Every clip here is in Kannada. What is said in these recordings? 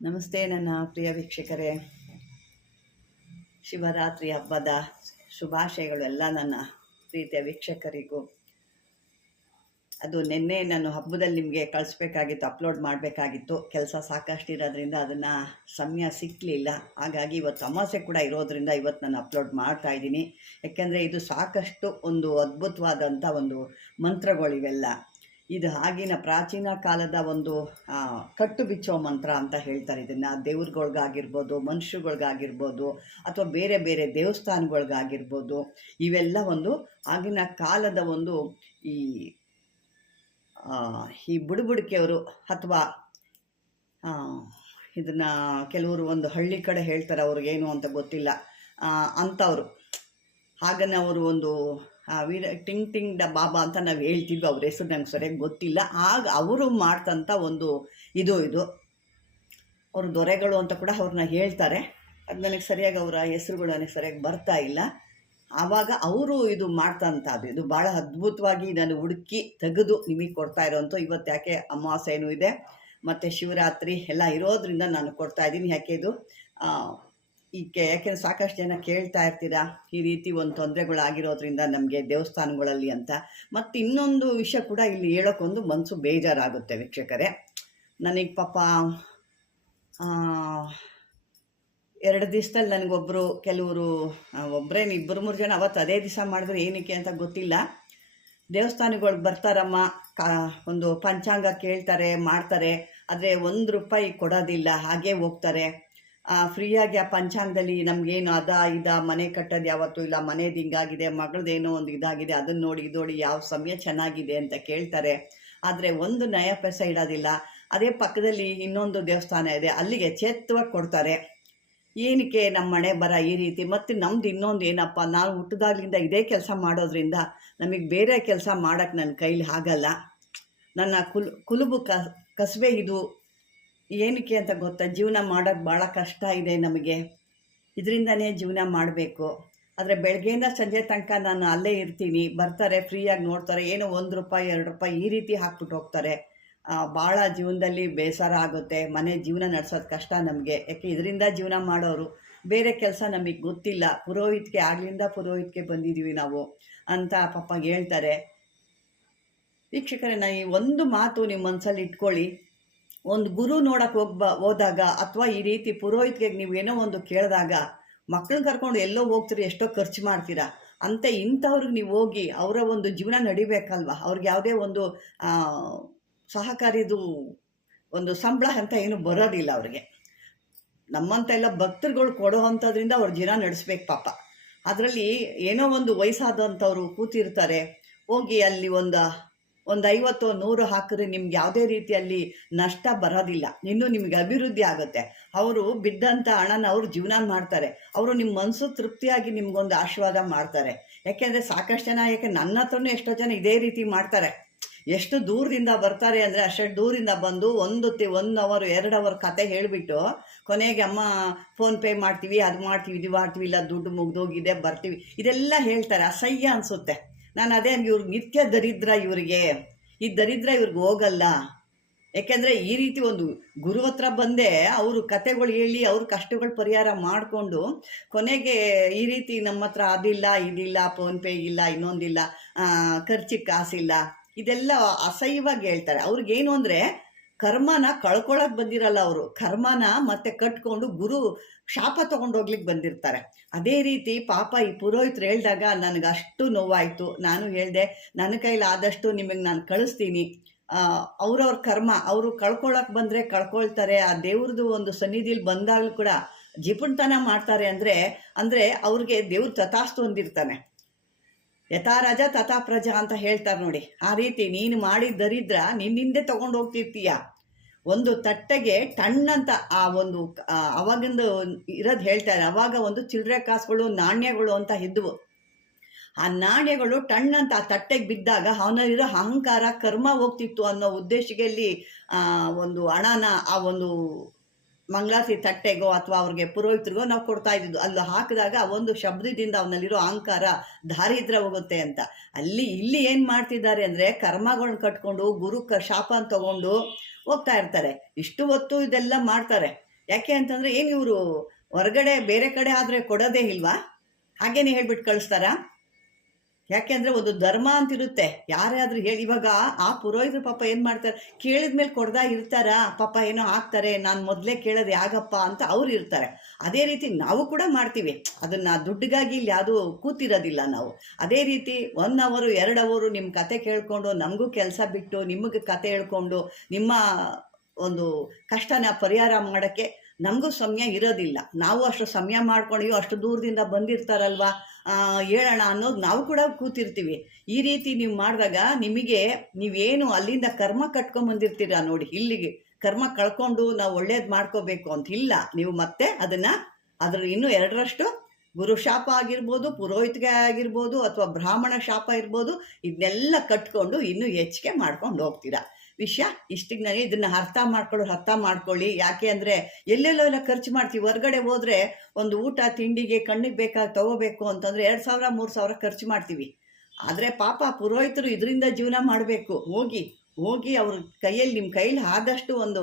ನಮಸ್ತೆ ನನ್ನ ಪ್ರಿಯ ವೀಕ್ಷಕರೇ, ಶಿವರಾತ್ರಿ ಹಬ್ಬದ ಶುಭಾಶಯಗಳು ಎಲ್ಲ ನನ್ನ ಪ್ರೀತಿಯ ವೀಕ್ಷಕರಿಗೂ. ಅದು ನಿನ್ನೆ ನಾನು ಹಬ್ಬದಲ್ಲಿ ನಿಮಗೆ ಕಳಿಸ್ಬೇಕಾಗಿತ್ತು, ಅಪ್ಲೋಡ್ ಮಾಡಬೇಕಾಗಿತ್ತು. ಕೆಲಸ ಸಾಕಷ್ಟು ಇರೋದ್ರಿಂದ ಅದನ್ನು ಸಮಯ ಸಿಕ್ಕಲಿಲ್ಲ. ಹಾಗಾಗಿ ಇವತ್ತು ಅಮಾವಾಸ್ಯೆ ಕೂಡ ಇರೋದ್ರಿಂದ ಇವತ್ತು ನಾನು ಅಪ್ಲೋಡ್ ಮಾಡ್ತಾ ಇದ್ದೀನಿ. ಯಾಕೆಂದರೆ ಇದು ಸಾಕಷ್ಟು ಒಂದು ಅದ್ಭುತವಾದಂಥ ಒಂದು ಮಂತ್ರಗಳಿವೆಲ್ಲ. ಇದು ಆಗಿನ ಪ್ರಾಚೀನ ಕಾಲದ ಒಂದು ಕಟ್ಟು ಬಿಚ್ಚೋ ಮಂತ್ರ ಅಂತ ಹೇಳ್ತಾರೆ. ಇದನ್ನು ದೇವ್ರುಗಳ್ಗಾಗಿರ್ಬೋದು, ಮನುಷ್ಯಗಳ್ಗಾಗಿರ್ಬೋದು, ಅಥವಾ ಬೇರೆ ಬೇರೆ ದೇವಸ್ಥಾನಗಳ್ಗಾಗಿರ್ಬೋದು. ಇವೆಲ್ಲ ಒಂದು ಆಗಿನ ಕಾಲದ ಒಂದು ಈ ಬುಡಬುಡಿಕೆಯವರು ಅಥವಾ ಇದನ್ನು ಕೆಲವರು ಒಂದು ಹಳ್ಳಿ ಕಡೆ ಹೇಳ್ತಾರೆ, ಅವ್ರಿಗೇನು ಅಂತ ಗೊತ್ತಿಲ್ಲ ಅಂಥವ್ರು. ಹಾಗನೇ ಅವರು ಒಂದು ಟಿಂಗ್ ಟಿಂಗ್ ದ ಬಾಬಾ ಅಂತ ನಾವು ಹೇಳ್ತೀವಿ, ಅವ್ರ ಹೆಸರು ನಂಗೆ ಸರಿಯಾಗಿ ಗೊತ್ತಿಲ್ಲ. ಆಗ ಅವರು ಮಾಡ್ತಂಥ ಒಂದು ಇದು ಅವರು ದೊರೆಗಳು ಅಂತ ಕೂಡ ಅವ್ರನ್ನ ಹೇಳ್ತಾರೆ. ಅದು ನನಗೆ ಸರಿಯಾಗಿ ಅವರ ಹೆಸರುಗಳು ನನಗೆ ಸರಿಯಾಗಿ ಬರ್ತಾ ಇಲ್ಲ. ಆವಾಗ ಅವರು ಇದು ಮಾಡ್ತಂಥದ್ದು ಇದು ಭಾಳ ಅದ್ಭುತವಾಗಿ ನಾನು ಹುಡುಕಿ ತೆಗೆದು ನಿಮಗೆ ಕೊಡ್ತಾ ಇರೋವಂಥ. ಇವತ್ತು ಯಾಕೆ ಅಮಾವಾಸ್ಯೆನೂ ಇದೆ ಮತ್ತು ಶಿವರಾತ್ರಿ ಎಲ್ಲ ಇರೋದ್ರಿಂದ ನಾನು ಕೊಡ್ತಾಯಿದ್ದೀನಿ. ಯಾಕೆ ಇದು ಯಾಕೆಂದರೆ ಸಾಕಷ್ಟು ಜನ ಕೇಳ್ತಾ ಇರ್ತೀರಾ ಈ ರೀತಿ ಒಂದು ತೊಂದರೆಗಳಾಗಿರೋದ್ರಿಂದ ನಮಗೆ ದೇವಸ್ಥಾನಗಳಲ್ಲಿ ಅಂತ. ಮತ್ತು ಇನ್ನೊಂದು ವಿಷಯ ಕೂಡ ಇಲ್ಲಿ ಹೇಳೋಕ್ಕೊಂದು ಮನಸ್ಸು ಬೇಜಾರಾಗುತ್ತೆ ವೀಕ್ಷಕರೇ. ನನಗೆ ಪಾಪ 2 ದಿವಸದಲ್ಲಿ ನನಗೊಬ್ಬರು ಕೆಲವರು ಒಬ್ಬರೇನು 2-3 ಜನ ಅವತ್ತು ಅದೇ ದಿವಸ ಮಾಡಿದ್ರು, ಏನಕ್ಕೆ ಅಂತ ಗೊತ್ತಿಲ್ಲ. ದೇವಸ್ಥಾನಗಳಿಗೆ ಬರ್ತಾರಮ್ಮ, ಒಂದು ಪಂಚಾಂಗ ಕೇಳ್ತಾರೆ, ಮಾಡ್ತಾರೆ, ಆದರೆ ₹1 ಕೊಡೋದಿಲ್ಲ, ಹಾಗೇ ಹೋಗ್ತಾರೆ. ಫ್ರೀಯಾಗಿ ಆ ಪಂಚಾಂಗದಲ್ಲಿ ನಮಗೇನು ಮನೆ ಕಟ್ಟೋದು ಯಾವತ್ತೂ ಇಲ್ಲ, ಮನೇದು ಹಿಂಗಾಗಿದೆ, ಮಗಳದ್ದೇನೋ ಒಂದು ಇದಾಗಿದೆ, ಅದನ್ನು ನೋಡಿ ಇದೋಡಿ ಯಾವ ಸಮಯ ಚೆನ್ನಾಗಿದೆ ಅಂತ ಕೇಳ್ತಾರೆ. ಆದರೆ ಒಂದು ನಯ ಪೈಸೆ ಇಡೋದಿಲ್ಲ. ಅದೇ ಪಕ್ಕದಲ್ಲಿ ಇನ್ನೊಂದು ದೇವಸ್ಥಾನ ಇದೆ, ಅಲ್ಲಿಗೆ ಎಚ್ಚೆತ್ತವಾಗಿ ಕೊಡ್ತಾರೆ. ಏನಕ್ಕೆ ನಮ್ಮ ಮನೆ ಬರ ಈ ರೀತಿ? ಮತ್ತು ನಮ್ದು ಇನ್ನೊಂದು ಏನಪ್ಪ, ನಾವು ಹುಟ್ಟಿದಾಗಲಿಂದ ಇದೇ ಕೆಲಸ ಮಾಡೋದ್ರಿಂದ ನಮಗೆ ಬೇರೆ ಕೆಲಸ ಮಾಡೋಕ್ಕೆ ನನ್ನ ಕೈಲಿ ಆಗಲ್ಲ. ನನ್ನ ಕುಲುಬು ಕಸಬೆ ಇದು. ಏನಕ್ಕೆ ಅಂತ ಗೊತ್ತಾ? ಜೀವನ ಮಾಡೋಕ್ಕೆ ಭಾಳ ಕಷ್ಟ ಇದೆ ನಮಗೆ, ಇದರಿಂದನೇ ಜೀವನ ಮಾಡಬೇಕು. ಆದರೆ ಬೆಳಗ್ಗೆಯಿಂದ ಸಂಜೆ ತನಕ ನಾನು ಅಲ್ಲೇ ಇರ್ತೀನಿ, ಬರ್ತಾರೆ ಫ್ರೀಯಾಗಿ ನೋಡ್ತಾರೆ, ಏನೋ ₹1 ₹2 ಈ ರೀತಿ ಹಾಕ್ಬಿಟ್ಟು ಹೋಗ್ತಾರೆ. ಭಾಳ ಜೀವನದಲ್ಲಿ ಬೇಸರ ಆಗುತ್ತೆ. ಮನೆ ಜೀವನ ನಡೆಸೋದು ಕಷ್ಟ ನಮಗೆ. ಯಾಕೆ ಇದರಿಂದ ಜೀವನ ಮಾಡೋರು, ಬೇರೆ ಕೆಲಸ ನಮಗೆ ಗೊತ್ತಿಲ್ಲ. ಪುರೋಹಿತಿಗೆ ಆಗ್ಲಿಂದ ಪುರೋಹಿತಿಗೆ ಬಂದಿದ್ದೀವಿ ನಾವು ಅಂತ ಪಾಪ ಹೇಳ್ತಾರೆ. ವೀಕ್ಷಕರೇ, ಈ ಒಂದು ಮಾತು ನಿಮ್ಮ ಮನಸ್ಸಲ್ಲಿ ಇಟ್ಕೊಳ್ಳಿ. ಒಂದು ಗುರು ನೋಡೋಕ್ಕೆ ಹೋದಾಗ ಅಥವಾ ಈ ರೀತಿ ಪುರೋಹಿತಿಗೆ ನೀವು ಏನೋ ಒಂದು ಕೇಳಿದಾಗ, ಮಕ್ಕಳನ್ನ ಕರ್ಕೊಂಡು ಎಲ್ಲೋ ಹೋಗ್ತೀರಿ, ಎಷ್ಟೋ ಖರ್ಚು ಮಾಡ್ತೀರಾ. ಅಂತೆ ಇಂಥವ್ರಿಗೆ ನೀವು ಹೋಗಿ ಅವರ ಒಂದು ಜೀವನ ನಡಿಬೇಕಲ್ವ. ಅವ್ರಿಗೆ ಯಾವುದೇ ಒಂದು ಸಹಕಾರಿದು ಒಂದು ಸಂಬಳ ಅಂತ ಏನು ಬರೋದಿಲ್ಲ ಅವ್ರಿಗೆ. ನಮ್ಮಂಥ ಎಲ್ಲ ಭಕ್ತರುಗಳು ಕೊಡೋ ಅಂಥದ್ರಿಂದ ಅವ್ರ ಜೀವನ ನಡೆಸ್ಬೇಕು ಪಾಪ. ಅದರಲ್ಲಿ ಏನೋ ಒಂದು ವಯಸ್ಸಾದಂಥವ್ರು ಕೂತಿರ್ತಾರೆ, ಹೋಗಿ ಅಲ್ಲಿ ಒಂದು 50-100 ಹಾಕಿದ್ರೆ ನಿಮ್ಗೆ ಯಾವುದೇ ರೀತಿಯಲ್ಲಿ ನಷ್ಟ ಬರೋದಿಲ್ಲ, ಇನ್ನೂ ನಿಮಗೆ ಅಭಿವೃದ್ಧಿ ಆಗುತ್ತೆ. ಅವರು ಬಿದ್ದಂಥ ಹಣನ ಅವರು ಜೀವನ ಮಾಡ್ತಾರೆ. ಅವರು ನಿಮ್ಮ ಮನಸ್ಸು ತೃಪ್ತಿಯಾಗಿ ನಿಮ್ಗೊಂದು ಆಶೀರ್ವಾದ ಮಾಡ್ತಾರೆ. ಯಾಕೆಂದರೆ ಸಾಕಷ್ಟು ಜನ, ಯಾಕೆ ನನ್ನ ಹತ್ರನೂ ಎಷ್ಟೋ ಜನ ಇದೇ ರೀತಿ ಮಾಡ್ತಾರೆ. ಎಷ್ಟು ದೂರದಿಂದ ಬರ್ತಾರೆ ಅಂದರೆ ಅಷ್ಟು ದೂರಿಂದ ಬಂದು 1 ಅವರ್ 2 ಅವರ್ ಕತೆ ಹೇಳಿಬಿಟ್ಟು ಕೊನೆಗೆ ಅಮ್ಮ ಫೋನ್ಪೇ ಮಾಡ್ತೀವಿ, ಅದು ಮಾಡ್ತೀವಿ, ಇದು ಮಾಡ್ತೀವಿ, ಇಲ್ಲ ದುಡ್ಡು ಮುಗ್ದೋಗಿದೆ ಬರ್ತೀವಿ, ಇದೆಲ್ಲ ಹೇಳ್ತಾರೆ. ಅಸಹ್ಯ ಅನಿಸುತ್ತೆ. ನಾನು ಅದೇ ಇವ್ರಿಗೆ ನಿತ್ಯ ದರಿದ್ರ, ಇವರಿಗೆ ಈ ದರಿದ್ರ ಇವ್ರಿಗೆ ಹೋಗಲ್ಲ. ಯಾಕೆಂದರೆ ಈ ರೀತಿ ಒಂದು ಗುರು ಹತ್ರ ಬಂದೇ ಅವರು ಕತೆಗಳು ಹೇಳಿ ಅವ್ರ ಕಷ್ಟಗಳು ಪರಿಹಾರ ಮಾಡಿಕೊಂಡು ಕೊನೆಗೆ ಈ ರೀತಿ ನಮ್ಮ ಹತ್ರ ಅದಿಲ್ಲ, ಇದಿಲ್ಲ, ಫೋನ್ಪೇ ಇಲ್ಲ, ಇನ್ನೊಂದಿಲ್ಲ, ಖರ್ಚಿಗೆ ಕಾಸಿಲ್ಲ, ಇದೆಲ್ಲ ಅಸಹ್ಯವಾಗಿ ಹೇಳ್ತಾರೆ. ಅವ್ರಿಗೇನು ಅಂದರೆ ಕರ್ಮನ ಕಳ್ಕೊಳಕ್ಕೆ ಬಂದಿರಲ್ಲ, ಅವರು ಕರ್ಮನ ಮತ್ತೆ ಕಟ್ಕೊಂಡು ಗುರು ಶಾಪ ತೊಗೊಂಡು ಹೋಗ್ಲಿಕ್ಕೆ ಬಂದಿರ್ತಾರೆ. ಅದೇ ರೀತಿ ಪಾಪ ಈ ಪುರೋಹಿತರು ಹೇಳಿದಾಗ ನನಗೆ ಅಷ್ಟು ನೋವಾಯಿತು. ನಾನು ಹೇಳಿದೆ, ನನ್ನ ಕೈಲಿ ಆದಷ್ಟು ನಿಮಗೆ ನಾನು ಕಳಿಸ್ತೀನಿ. ಅವ್ರವ್ರ ಕರ್ಮ ಅವರು ಕಳ್ಕೊಳಕ್ಕೆ ಬಂದರೆ ಕಳ್ಕೊಳ್ತಾರೆ. ಆ ದೇವ್ರದ್ದು ಒಂದು ಸನ್ನಿಧಿಲಿ ಬಂದಾಗಲೂ ಕೂಡ ಜಿಪುಣತನ ಮಾಡ್ತಾರೆ. ಅಂದರೆ ಅವ್ರಿಗೆ ದೇವ್ರು ತಥಾಸ್ತು ಹೊಂದಿರ್ತಾನೆ. ಯಥಾ ರಾಜ ತಥಾ ಪ್ರಜಾ ಅಂತ ಹೇಳ್ತಾರೆ ನೋಡಿ. ಆ ರೀತಿ ನೀನು ಮಾಡಿದ ದರಿದ್ರ ನಿನ್ನಿಂದೆ ತೊಗೊಂಡು ಹೋಗ್ತಿರ್ತೀಯ. ಒಂದು ತಟ್ಟೆಗೆ ಟಣ್ಣಂತ ಆ ಒಂದು ಅವಾಗಿಂದು ಇರೋದು ಹೇಳ್ತಾರೆ. ಅವಾಗ ಒಂದು ಚಿಲ್ಲರೆ ಕಾಸುಗಳು, ನಾಣ್ಯಗಳು ಅಂತ ಇದ್ದವು. ಆ ನಾಣ್ಯಗಳು ಟಣ್ಣಂತ ಆ ತಟ್ಟೆಗೆ ಬಿದ್ದಾಗ ಅವನಲ್ಲಿರೋ ಅಹಂಕಾರ, ಕರ್ಮ ಹೋಗ್ತಿತ್ತು ಅನ್ನೋ ಉದ್ದೇಶದಲ್ಲಿ ಒಂದು ಹಣನ ಆ ಒಂದು ಮಂಗಳಾರತಿ ತಟ್ಟೆಗೋ ಅಥವಾ ಅವ್ರಿಗೆ ಪುರೋಹಿತರಿಗೋ ನಾವು ಕೊಡ್ತಾ ಇದ್ದಿದ್ದು. ಅಲ್ಲಿ ಹಾಕಿದಾಗ ಆ ಒಂದು ಶಬ್ದದಿಂದ ಅವನಲ್ಲಿರೋ ಅಹಂಕಾರ ದಾರಿದ್ರ ಹೋಗುತ್ತೆ ಅಂತ. ಇಲ್ಲಿ ಏನು ಮಾಡ್ತಿದ್ದಾರೆ ಅಂದರೆ ಕರ್ಮಗಳನ್ನ ಕಟ್ಕೊಂಡು ಗುರು ಶಾಪ ತೊಗೊಂಡು ಹೋಗ್ತಾ ಇರ್ತಾರೆ. ಇಷ್ಟು ಹೊತ್ತು ಇದೆಲ್ಲ ಮಾಡ್ತಾರೆ. ಯಾಕೆ ಅಂತಂದರೆ ಏನು ಇವರು ಹೊರಗಡೆ ಬೇರೆ ಕಡೆ ಆದರೆ ಕೊಡೋದೇ ಇಲ್ವಾ? ಹಾಗೇನೆ ಹೇಳ್ಬಿಟ್ಟು ಕಳಿಸ್ತಾರಾ? ಯಾಕೆಂದರೆ ಒಂದು ಧರ್ಮ ಅಂತಿರುತ್ತೆ. ಯಾರೇ ಆದರೂ ಹೇಳಿ, ಇವಾಗ ಆ ಪುರೋಹಿತರು ಪಾಪ ಏನು ಮಾಡ್ತಾರೆ, ಕೇಳಿದ್ಮೇಲೆ ಕೊಡ್ದಾ ಇರ್ತಾರಾ? ಪಾಪ ಏನೋ ಹಾಕ್ತಾರೆ, ನಾನು ಮೊದಲೇ ಕೇಳೋದು ಯಾಗಪ್ಪ ಅಂತ ಅವ್ರು ಇರ್ತಾರೆ. ಅದೇ ರೀತಿ ನಾವು ಕೂಡ ಮಾಡ್ತೀವಿ ಅದನ್ನು, ದುಡ್ಡಿಗಾಗಿ ಇಲ್ಲಿ ಯಾವುದೂ ಕೂತಿರೋದಿಲ್ಲ ನಾವು. ಅದೇ ರೀತಿ 1 ಅವರು 2 ಅವರು ನಿಮ್ಮ ಕತೆ ಕೇಳಿಕೊಂಡು, ನಮಗೂ ಕೆಲಸ ಬಿಟ್ಟು ನಿಮಗೆ ಕತೆ ಹೇಳ್ಕೊಂಡು ನಿಮ್ಮ ಒಂದು ಕಷ್ಟನ ಪರಿಹಾರ ಮಾಡೋಕ್ಕೆ ನಮಗೂ ಸಮಯ ಇರೋದಿಲ್ಲ. ನಾವು ಅಷ್ಟು ಸಮಯ ಮಾಡ್ಕೊಂಡು ಅಷ್ಟು ದೂರದಿಂದ ಬಂದಿರ್ತಾರಲ್ವ ಹೇಳೋಣ ಅನ್ನೋದು ನಾವು ಕೂಡ ಕೂತಿರ್ತೀವಿ. ಈ ರೀತಿ ನೀವು ಮಾಡಿದಾಗ ನಿಮಗೆ ನೀವೇನು ಅಲ್ಲಿಂದ ಕರ್ಮ ಕಟ್ಕೊಂಬಂದಿರ್ತೀರ ನೋಡಿ, ಇಲ್ಲಿಗೆ ಕರ್ಮ ಕಳ್ಕೊಂಡು ನಾವು ಒಳ್ಳೇದು ಮಾಡ್ಕೋಬೇಕು ಅಂತ ಇಲ್ಲ. ನೀವು ಮತ್ತೆ ಅದ್ರ ಇನ್ನೂ 2ರಷ್ಟು ಗುರು ಶಾಪ ಆಗಿರ್ಬೋದು, ಪುರೋಹಿತಿಗೆ ಆಗಿರ್ಬೋದು, ಅಥವಾ ಬ್ರಾಹ್ಮಣ ಶಾಪ ಇರ್ಬೋದು, ಇದನ್ನೆಲ್ಲ ಕಟ್ಕೊಂಡು ಇನ್ನೂ ಹೆಚ್ಚಿಗೆ ಮಾಡ್ಕೊಂಡು ಹೋಗ್ತೀರಾ. ವಿಷಯ ಇಷ್ಟಿಗೆ ನಾನು ಇದನ್ನು ಅರ್ಥ ಮಾಡ್ಕೊಳ್ಳಿ. ಯಾಕೆ ಅಂದರೆ ಎಲ್ಲೆಲ್ಲ ಖರ್ಚು ಮಾಡ್ತೀವಿ. ಹೊರಗಡೆ ಹೋದರೆ ಒಂದು ಊಟ ತಿಂಡಿಗೆ ಕಣ್ಣಿಗೆ ಬೇಕಾಗಿ ತೊಗೋಬೇಕು ಅಂತಂದರೆ 2,000 3,000 ಖರ್ಚು ಮಾಡ್ತೀವಿ. ಆದರೆ ಪಾಪ ಪುರೋಹಿತರು ಇದರಿಂದ ಜೀವನ ಮಾಡಬೇಕು. ಹೋಗಿ ಅವ್ರ ಕೈಯಲ್ಲಿ, ನಿಮ್ಮ ಕೈಯಲ್ಲಿ ಆದಷ್ಟು ಒಂದು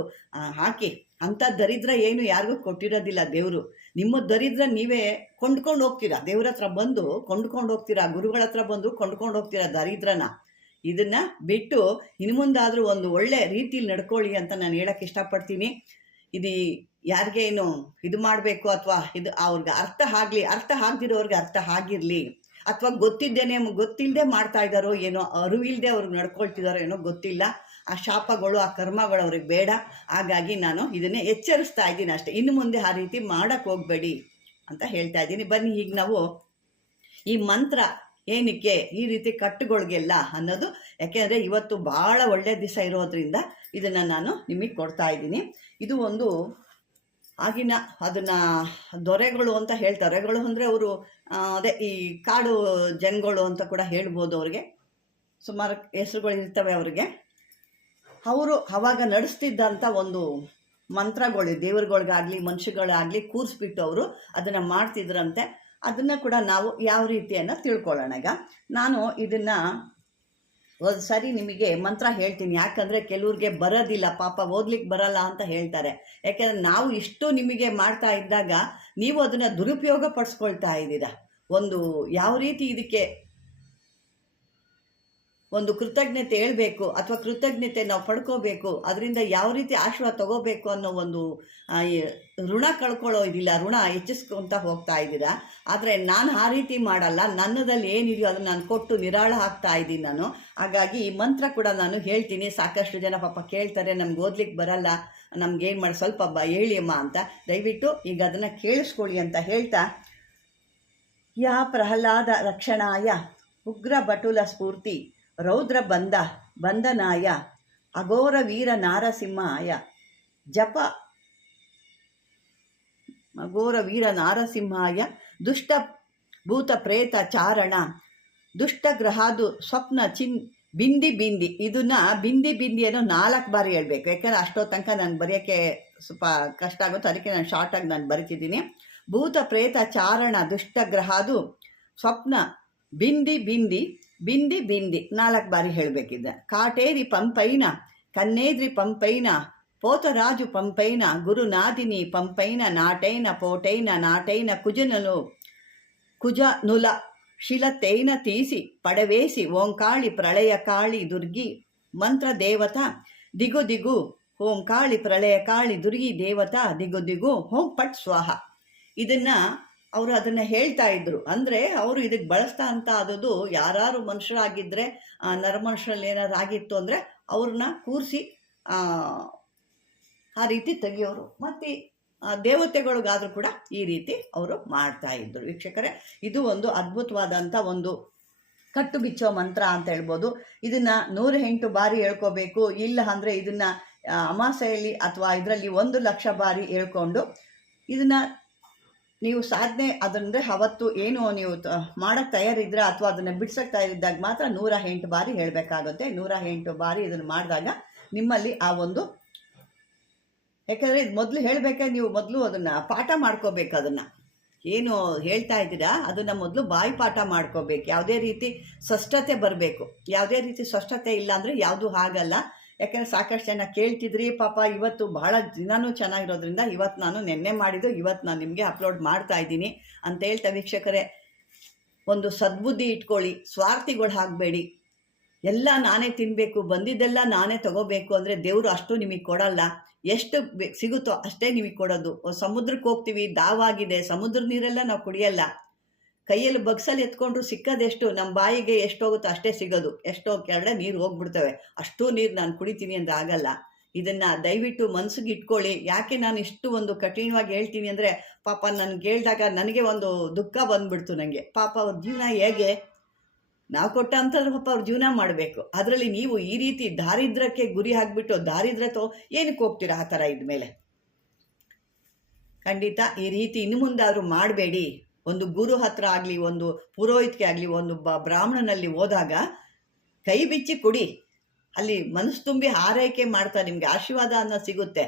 ಹಾಕಿ. ಅಂಥ ದರಿದ್ರ ಏನು ಯಾರಿಗೂ ಕೊಟ್ಟಿರೋದಿಲ್ಲ ದೇವರು. ನಿಮ್ಮ ದರಿದ್ರ ನೀವೇ ಕೊಂಡ್ಕೊಂಡು ಹೋಗ್ತೀರಾ. ದೇವ್ರ ಹತ್ರ ಬಂದು ಕೊಂಡ್ಕೊಂಡು ಹೋಗ್ತೀರಾ, ಗುರುಗಳ ಹತ್ರ ಬಂದು ಕೊಂಡ್ಕೊಂಡು ಹೋಗ್ತೀರಾ ದರಿದ್ರನ. ಇದನ್ನು ಬಿಟ್ಟು ಇನ್ನು ಮುಂದಾದರೂ ಒಂದು ಒಳ್ಳೆ ರೀತಿಯಲ್ಲಿ ನಡ್ಕೊಳ್ಳಿ ಅಂತ ನಾನು ಹೇಳೋಕ್ಕೆ ಇಷ್ಟಪಡ್ತೀನಿ. ಇದು ಯಾರಿಗೇನು ಇದು ಮಾಡಬೇಕು ಅಥವಾ ಇದು ಅವ್ರಿಗೆ ಅರ್ಥ ಆಗದಿರೋರಿಗೆ ಅರ್ಥ ಆಗಿರಲಿ, ಅಥವಾ ಗೊತ್ತಿಲ್ಲದೆ ಮಾಡ್ತಾ ಇದ್ದಾರೋ ಏನೋ, ಅರಿವಿಲ್ಲದೆ ಅವ್ರಿಗೆ ನಡ್ಕೊಳ್ತಿದ್ದಾರೋ ಏನೋ ಗೊತ್ತಿಲ್ಲ. ಆ ಶಾಪಗಳು, ಆ ಕರ್ಮಗಳು ಅವ್ರಿಗೆ ಬೇಡ. ಹಾಗಾಗಿ ನಾನು ಇದನ್ನೇ ಎಚ್ಚರಿಸ್ತಾ ಇದ್ದೀನಿ ಅಷ್ಟೇ. ಇನ್ನು ಮುಂದೆ ಆ ರೀತಿ ಮಾಡೋಕ್ಕೆ ಹೋಗಬೇಡಿ ಅಂತ ಹೇಳ್ತಾ ಇದ್ದೀನಿ. ಬನ್ನಿ ಈಗ ನಾವು ಈ ಮಂತ್ರ ಏನಕ್ಕೆ ಈ ರೀತಿ ಕಟ್ಟುಗಳಿಗೆಲ್ಲ ಅನ್ನೋದು, ಯಾಕೆಂದರೆ ಇವತ್ತು ಭಾಳ ಒಳ್ಳೆಯ ದಿವಸ ಇರೋದ್ರಿಂದ ಇದನ್ನು ನಾನು ನಿಮಗೆ ಕೊಡ್ತಾ ಇದ್ದೀನಿ. ಇದು ಒಂದು ಆಗಿನ ಅದನ್ನು ದೊರೆಗಳು ಅಂತ ಹೇಳ್ತಾರೆ. ದೊರೆಗಳು ಅಂದರೆ ಅವರು ಅದೇ ಈ ಕಾಡು ಜನಗಳು ಅಂತ ಕೂಡ ಹೇಳ್ಬೋದು. ಅವ್ರಿಗೆ ಸುಮಾರು ಹೆಸರುಗಳು ಇರ್ತವೆ ಅವ್ರಿಗೆ. ಅವರು ಅವಾಗ ನಡೆಸ್ತಿದ್ದಂಥ ಒಂದು ಮಂತ್ರಗಳು, ದೇವರುಗಳಿಗಾಗಲಿ ಮನುಷ್ಯಗಳಾಗಲಿ ಕೂರಿಸ್ಬಿಟ್ಟು ಅವರು ಅದನ್ನು ಮಾಡ್ತಿದ್ರಂತೆ. ಅದನ್ನು ಕೂಡ ನಾವು ಯಾವ ರೀತಿಯನ್ನು ತಿಳ್ಕೊಳ್ಳೋಣ. ಈಗ ನಾನು ಇದನ್ನು ಒಂದು ಸರಿ ನಿಮಗೆ ಮಂತ್ರ ಹೇಳ್ತೀನಿ. ಯಾಕಂದರೆ ಕೆಲವ್ರಿಗೆ ಬರೋದಿಲ್ಲ, ಪಾಪ ಓದ್ಲಿಕ್ಕೆ ಬರಲ್ಲ ಅಂತ ಹೇಳ್ತಾರೆ. ಯಾಕೆಂದರೆ ನಾವು ಇಷ್ಟು ನಿಮಗೆ ಮಾಡ್ತಾ ಇದ್ದಾಗ ನೀವು ಅದನ್ನು ದುರುಪಯೋಗ ಪಡಿಸ್ಕೊಳ್ತಾ ಇದ್ದೀರಾ. ಒಂದು ಯಾವ ರೀತಿ ಇದಕ್ಕೆ ಒಂದು ಕೃತಜ್ಞತೆ ಹೇಳಬೇಕು ಅಥವಾ ಕೃತಜ್ಞತೆ ನಾವು ಪಡ್ಕೋಬೇಕು, ಅದರಿಂದ ಯಾವ ರೀತಿ ಆಶೀರ್ವಾದ ತಗೋಬೇಕು ಅನ್ನೋ ಒಂದು ಋಣ ಕಳ್ಕೊಳ್ಳೋ ಇದಿಲ್ಲ, ಋಣ ಹೆಚ್ಚಿಸ್ಕೊತ ಹೋಗ್ತಾ ಇದ್ದೀರಾ. ಆದರೆ ನಾನು ಆ ರೀತಿ ಮಾಡಲ್ಲ. ನನ್ನದಲ್ಲಿ ಏನಿದೆಯೋ ಅದನ್ನು ನಾನು ಕೊಟ್ಟು ನಿರಾಳ ಹಾಕ್ತಾ ಇದ್ದೀನಿ ನಾನು. ಹಾಗಾಗಿ ಈ ಮಂತ್ರ ಕೂಡ ನಾನು ಹೇಳ್ತೀನಿ. ಸಾಕಷ್ಟು ಜನ ಪಾಪ ಕೇಳ್ತಾರೆ, ನಮ್ಗೆ ಓದ್ಲಿಕ್ಕೆ ಬರಲ್ಲ, ನಮ್ಗೇನು ಮಾಡಿ ಸ್ವಲ್ಪ ಹೇಳಿ ಅಮ್ಮ ಅಂತ. ದಯವಿಟ್ಟು ಈಗ ಅದನ್ನು ಕೇಳಿಸ್ಕೊಳ್ಳಿ ಅಂತ ಹೇಳ್ತಾ, ಯಾ ಪ್ರಹ್ಲಾದ ರಕ್ಷಣಾಯ ಉಗ್ರ ಬಟುಲ ಸ್ಫೂರ್ತಿ ರೌದ್ರ ಬಂಧನಾಯ ಅಘೋರ ವೀರ ನಾರಸಿಂಹಾಯ ಜಪ ಅಘೋರ ವೀರ ನಾರಸಿಂಹಾಯ ದುಷ್ಟ ಭೂತ ಪ್ರೇತ ಚಾರಣ ದುಷ್ಟಗ್ರಹಾದು ಸ್ವಪ್ನ ಬಿಂದಿ. ಇದನ್ನು ಬಿಂದಿಯನ್ನು 4 ಬಾರಿ ಹೇಳ್ಬೇಕು. ಯಾಕಂದರೆ ಅಷ್ಟೋ ತನಕ ನಾನು ಬರೆಯೋಕ್ಕೆ ಸ್ವಲ್ಪ ಕಷ್ಟ ಆಗುತ್ತೆ. ಅದಕ್ಕೆ ನಾನು ಶಾರ್ಟಾಗಿ ನಾನು ಬರಿತಿದ್ದೀನಿ. ಭೂತ ಪ್ರೇತ ಚಾರಣ ದುಷ್ಟಗ್ರಹಾದು ಸ್ವಪ್ನ ಬಿಂದಿ 4 ಬಾರಿ ಹೇಳಬೇಕಿದ್ದ. ಕಾಟೇರಿ ಪಂಪೈನ ಕನ್ನೇದ್ರಿ ಪಂಪೈನ ಪೋತರಾಜು ಪಂಪೈನ ಗುರುನಾದಿನಿ ಪಂಪೈನ ನಾಟೈನ ಪೋಟೈನ ನಾಟೈನ ಕುಜನುಲ ಶಿಲತೈನ ತೀಸಿ ಪಡವೇಸಿ ಓಂಕಾಳಿ ಪ್ರಳಯ ಕಾಳಿ ದುರ್ಗಿ ಮಂತ್ರ ದೇವತಾ ದಿಗು ಓಂಕಾಳಿ ಪ್ರಳಯ ಕಾಳಿ ದುರ್ಗಿ ದೇವತಾ ದಿಗು ಓಂ ಪಟ್ ಸ್ವಾಹ. ಇದನ್ನು ಅವರು ಅದನ್ನು ಹೇಳ್ತಾ ಇದ್ರು. ಅಂದರೆ ಅವರು ಇದಕ್ಕೆ ಬಳಸ್ತಾ ಅಂತ ಆದದ್ದು ಯಾರು ಮನುಷ್ಯರಾಗಿದ್ದರೆ, ನರಮನುಷ್ಯರಲ್ಲಿ ಏನಾದ್ರು ಆಗಿತ್ತು ಅಂದರೆ ಅವ್ರನ್ನ ಕೂರಿಸಿ ಆ ರೀತಿ ತೆಗಿಯೋರು. ಮತ್ತು ದೇವತೆಗಳಿಗಾದರೂ ಕೂಡ ಈ ರೀತಿ ಅವರು ಮಾಡ್ತಾಯಿದ್ರು. ವೀಕ್ಷಕರೇ, ಇದು ಒಂದು ಅದ್ಭುತವಾದಂಥ ಒಂದು ಕಟ್ಟು ಬಿಚ್ಚೋ ಮಂತ್ರ ಅಂತ ಹೇಳ್ಬೋದು. ಇದನ್ನು 108 ಬಾರಿ ಹೇಳ್ಕೋಬೇಕು. ಇಲ್ಲ ಅಂದರೆ ಇದನ್ನು ಅಮಾಸೆಯಲ್ಲಿ ಅಥವಾ ಇದರಲ್ಲಿ 1,00,000 ಬಾರಿ ಹೇಳ್ಕೊಂಡು ಇದನ್ನು ನೀವು ಸಾಧನೆ ಅದಂದರೆ ಅವತ್ತು ಏನು ನೀವು ಮಾಡೋಕ್ಕೆ ತಯಾರಿದ್ರೆ ಅಥವಾ ಅದನ್ನು ಬಿಡ್ಸೋಕ್ಕೆ ತಯಾರಿದ್ದಾಗ ಮಾತ್ರ 108 ಬಾರಿ ಹೇಳಬೇಕಾಗುತ್ತೆ. 108 ಬಾರಿ ಇದನ್ನು ಮಾಡಿದಾಗ ನಿಮ್ಮಲ್ಲಿ ಆ ಒಂದು, ಯಾಕೆಂದರೆ ಇದು ಮೊದಲು ಹೇಳಬೇಕಾದ್ರೆ ನೀವು ಮೊದಲು ಅದನ್ನು ಪಾಠ ಮಾಡ್ಕೋಬೇಕು. ಅದನ್ನು ಏನು ಹೇಳ್ತಾ ಇದ್ದೀರಾ ಅದನ್ನು ಮೊದಲು ಬಾಯಿ ಪಾಠ ಮಾಡ್ಕೋಬೇಕು. ಯಾವುದೇ ರೀತಿ ಸ್ಪಷ್ಟತೆ ಬರಬೇಕು. ಯಾವುದೇ ರೀತಿ ಸ್ಪಷ್ಟತೆ ಇಲ್ಲ ಅಂದರೆ ಯಾವುದೂ ಆಗಲ್ಲ. ಯಾಕಂದರೆ ಸಾಕಷ್ಟು ಜನ ಕೇಳ್ತಿದ್ರಿ ಪಾಪ. ಇವತ್ತು ಬಹಳ ದಿನವೂ ಚೆನ್ನಾಗಿರೋದ್ರಿಂದ ಇವತ್ತು ನಾನು ನೆನ್ನೆ ಮಾಡಿದ್ದು ಇವತ್ತು ನಾನು ನಿಮಗೆ ಅಪ್ಲೋಡ್ ಮಾಡ್ತಾ ಇದ್ದೀನಿ ಅಂತ ಹೇಳ್ತಾ ವೀಕ್ಷಕರೇ, ಒಂದು ಸದ್ಬುದ್ಧಿ ಇಟ್ಕೊಳ್ಳಿ, ಸ್ವಾರ್ಥಿಗಳು ಆಗಬೇಡಿ. ಎಲ್ಲ ನಾನೇ ತಿನ್ನಬೇಕು, ಬಂದಿದ್ದೆಲ್ಲ ನಾನೇ ತಗೋಬೇಕು ಅಂದರೆ ದೇವರು ಅಷ್ಟು ನಿಮಗೆ ಕೊಡಲ್ಲ. ಎಷ್ಟು ಸಿಗುತ್ತೋ ಅಷ್ಟೇ ನಿಮಗೆ ಕೊಡೋದು. ಸಮುದ್ರಕ್ಕೆ ಹೋಗ್ತೀವಿ, ದಾವಾಗಿದೆ, ಸಮುದ್ರ ನೀರೆಲ್ಲ ನಾವು ಕುಡಿಯಲ್ಲ. ಕೈಯಲ್ಲಿ ಬಗ್ಸಲ್ಲಿ ಎತ್ಕೊಂಡ್ರು ಸಿಕ್ಕದೆಷ್ಟು, ನಮ್ಮ ಬಾಯಿಗೆ ಎಷ್ಟು ಹೋಗುತ್ತೋ ಅಷ್ಟೇ ಸಿಗೋದು. ಎಷ್ಟೋ ಕೆಳಗಡೆ ನೀರು ಹೋಗ್ಬಿಡ್ತವೆ, ಅಷ್ಟು ನೀರು ನಾನು ಕುಡಿತೀನಿ ಅಂತ ಆಗಲ್ಲ. ಇದನ್ನು ದಯವಿಟ್ಟು ಮನಸ್ಸಿಗೆ ಇಟ್ಕೊಳ್ಳಿ. ಯಾಕೆ ನಾನು ಇಷ್ಟು ಒಂದು ಕಠಿಣವಾಗಿ ಹೇಳ್ತೀನಿ ಅಂದರೆ, ಪಾಪ ನನಗೆ ಹೇಳಿದಾಗ ನನಗೆ ಒಂದು ದುಃಖ ಬಂದುಬಿಡ್ತು. ನನಗೆ ಪಾಪ ಅವ್ರ ಜೀವನ ಹೇಗೆ, ನಾವು ಕೊಟ್ಟ ಅಂತಂದ್ರೆ ಪಾಪ ಅವ್ರ ಜೀವನ ಮಾಡಬೇಕು. ಅದರಲ್ಲಿ ನೀವು ಈ ರೀತಿ ದಾರಿದ್ರ್ಯಕ್ಕೆ ಗುರಿ ಆಗಿಬಿಟ್ಟು ದಾರಿದ್ರ್ಯತೋ ಏನಕ್ಕೆ ಹೋಗ್ತೀರಾ ಆ ಥರ ಇದ್ಮೇಲೆ? ಖಂಡಿತ ಈ ರೀತಿ ಇನ್ನು ಮುಂದಾದರೂ ಮಾಡಬೇಡಿ. ಒಂದು ಗುರು ಹತ್ರ ಆಗಲಿ, ಒಂದು ಪುರೋಹಿತಕ್ಕೆ ಆಗಲಿ, ಒಂದು ಬ್ರಾಹ್ಮಣನಲ್ಲಿ ಹೋದಾಗ ಕೈ ಬಿಚ್ಚಿ ಕೊಡಿ. ಅಲ್ಲಿ ಮನಸ್ಸು ತುಂಬಿ ಆರೈಕೆ ಮಾಡ್ತಾರೆ, ನಿಮಗೆ ಆಶೀರ್ವಾದ ಅನ್ನೋದು ಸಿಗುತ್ತೆ.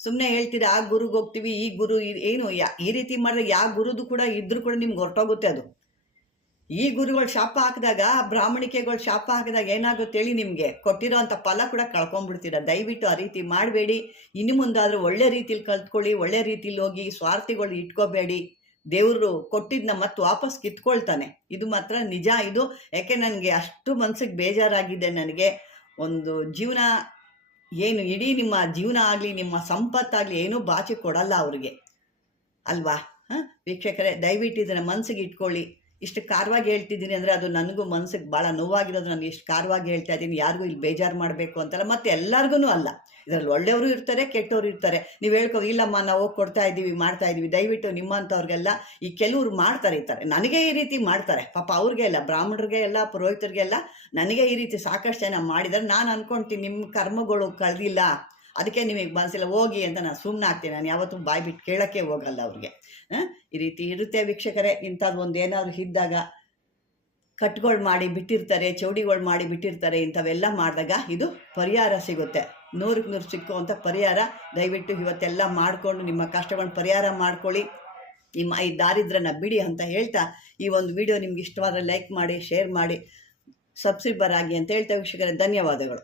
ಸುಮ್ಮನೆ ಹೇಳ್ತೀರಾ ಆ ಗುರುಗೆ ಹೋಗ್ತೀವಿ, ಈ ಗುರು ಏನು ಈ ರೀತಿ ಮಾಡಿದ್ರೆ ಯಾವ ಗುರುದು ಕೂಡ ಇದ್ರೂ ಕೂಡ ನಿಮ್ಗೆ ಹೊರಟೋಗುತ್ತೆ ಅದು. ಈ ಗುರುಗಳು ಶಾಪ ಹಾಕಿದಾಗ, ಬ್ರಾಹ್ಮಣಿಕೆಗಳು ಶಾಪ ಹಾಕಿದಾಗ ಏನಾಗುತ್ತೆ ಹೇಳಿ, ನಿಮಗೆ ಕೊಟ್ಟಿರೋ ಅಂಥ ಫಲ ಕೂಡ ಕಳ್ಕೊಂಡ್ಬಿಡ್ತೀರ. ದಯವಿಟ್ಟು ಆ ರೀತಿ ಮಾಡಬೇಡಿ. ಇನ್ನು ಮುಂದಾದರೂ ಒಳ್ಳೆ ರೀತಿಲಿ ಕಲ್ತ್ಕೊಳ್ಳಿ, ಒಳ್ಳೆ ರೀತಿಲಿ ಹೋಗಿ. ಸ್ವಾರ್ಥಿಗಳು ಇಟ್ಕೋಬೇಡಿ. ದೇವರು ಕೊಟ್ಟಿದ್ದನ್ನ ಮತ್ತೆ ವಾಪಸ್ ಕಿತ್ಕೊಳ್ತಾನೆ, ಇದು ಮಾತ್ರ ನಿಜ. ಇದು ಯಾಕೆ ನನಗೆ ಅಷ್ಟು ಮನಸ್ಸಿಗೆ ಬೇಜಾರಾಗಿದೆ. ನನಗೆ ಒಂದು ಜೀವನ ಏನು ಇಡೀ ನಿಮ್ಮ ಜೀವನ ಆಗಲಿ, ನಿಮ್ಮ ಸಂಪತ್ತಾಗಲಿ ಏನೂ ಬಾಚಿ ಕೊಡಲ್ಲ ಅವ್ರಿಗೆ, ಅಲ್ವಾ? ವೀಕ್ಷಕರೇ, ದಯವಿಟ್ಟು ಇದನ್ನು ಮನಸ್ಸಿಗೆ ಇಟ್ಕೊಳ್ಳಿ. ಇಷ್ಟು ಖಾರವಾಗಿ ಹೇಳ್ತಿದ್ದೀನಿ ಅಂದರೆ ಅದು ನನಗೂ ಮನಸ್ಸಿಗೆ ಭಾಳ ನೋವಾಗಿರೋದು. ನಾನು ಇಷ್ಟು ಖಾರವಾಗಿ ಹೇಳ್ತಾ ಇದ್ದೀನಿ, ಯಾರಿಗೂ ಇಲ್ಲಿ ಬೇಜಾರು ಮಾಡಬೇಕು ಅಂತಲ್ಲ, ಮತ್ತು ಎಲ್ಲರಿಗೂ ಅಲ್ಲ. ಇದರಲ್ಲಿ ಒಳ್ಳೆಯವರು ಇರ್ತಾರೆ, ಕೆಟ್ಟವರು ಇರ್ತಾರೆ. ನೀವು ಹೇಳ್ಕೋ ಇಲ್ಲಮ್ಮ ನಾವು ಹೋಗಿ ಕೊಡ್ತಾ ಇದ್ದೀವಿ, ಮಾಡ್ತಾ ಇದ್ದೀವಿ. ದಯವಿಟ್ಟು ನಿಮ್ಮಂಥವ್ರಿಗೆಲ್ಲ ಈ ಕೆಲವ್ರು ಮಾಡ್ತಾರೆ ಇರ್ತಾರೆ, ನನಗೆ ಈ ರೀತಿ ಮಾಡ್ತಾರೆ ಪಾಪ. ಅವ್ರಿಗೆ ಎಲ್ಲ ಬ್ರಾಹ್ಮಣರಿಗೆ ಎಲ್ಲ ಪುರೋಹಿತರಿಗೆಲ್ಲ ನನಗೆ ಈ ರೀತಿ ಸಾಕಷ್ಟು ಜನ ಮಾಡಿದ್ದಾರೆ. ನಾನು ಅಂದ್ಕೊಳ್ತೀನಿ ನಿಮ್ಮ ಕರ್ಮಗಳು ಕಳೆದಿಲ್ಲ, ಅದಕ್ಕೆ ನಿಮಗೆ ಮನಸ್ಸಿಲ್ಲ ಹೋಗಿ ಅಂತ ನಾನು ಸುಮ್ಮನೆ ಆಗ್ತೀನಿ. ನಾನು ಯಾವತ್ತೂ ಬಾಯಿ ಬಿಟ್ಟು ಕೇಳೋಕ್ಕೆ ಹೋಗಲ್ಲ ಅವ್ರಿಗೆ. ಈ ರೀತಿ ಇರುತ್ತೆ ವೀಕ್ಷಕರೇ. ಇಂಥದ್ದು ಒಂದು ಏನಾದರೂ ಇದ್ದಾಗ ಕಟ್ಗಳು ಮಾಡಿ ಬಿಟ್ಟಿರ್ತಾರೆ, ಚೌಡಿಗಳು ಮಾಡಿ ಬಿಟ್ಟಿರ್ತಾರೆ. ಇಂಥವೆಲ್ಲ ಮಾಡಿದಾಗ ಇದು ಪರಿಹಾರ ಸಿಗುತ್ತೆ, 100ಕ್ಕೆ 100 ಸಿಕ್ಕುವಂಥ ಪರಿಹಾರ. ದಯವಿಟ್ಟು ಇವತ್ತೆಲ್ಲ ಮಾಡಿಕೊಂಡು ನಿಮ್ಮ ಕಷ್ಟಗಳನ್ನ ಪರಿಹಾರ ಮಾಡ್ಕೊಳ್ಳಿ, ನಿಮ್ಮ ಈ ದಾರಿದ್ರ್ಯನ ಬಿಡಿ ಅಂತ ಹೇಳ್ತಾ, ಈ ಒಂದು ವಿಡಿಯೋ ನಿಮ್ಗೆ ಇಷ್ಟವಾದರೆ ಲೈಕ್ ಮಾಡಿ, ಶೇರ್ ಮಾಡಿ, ಸಬ್ಸ್ಕ್ರೈಬರ್ ಆಗಿ ಅಂತ ಹೇಳ್ತಾ ವೀಕ್ಷಕರೇ, ಧನ್ಯವಾದಗಳು.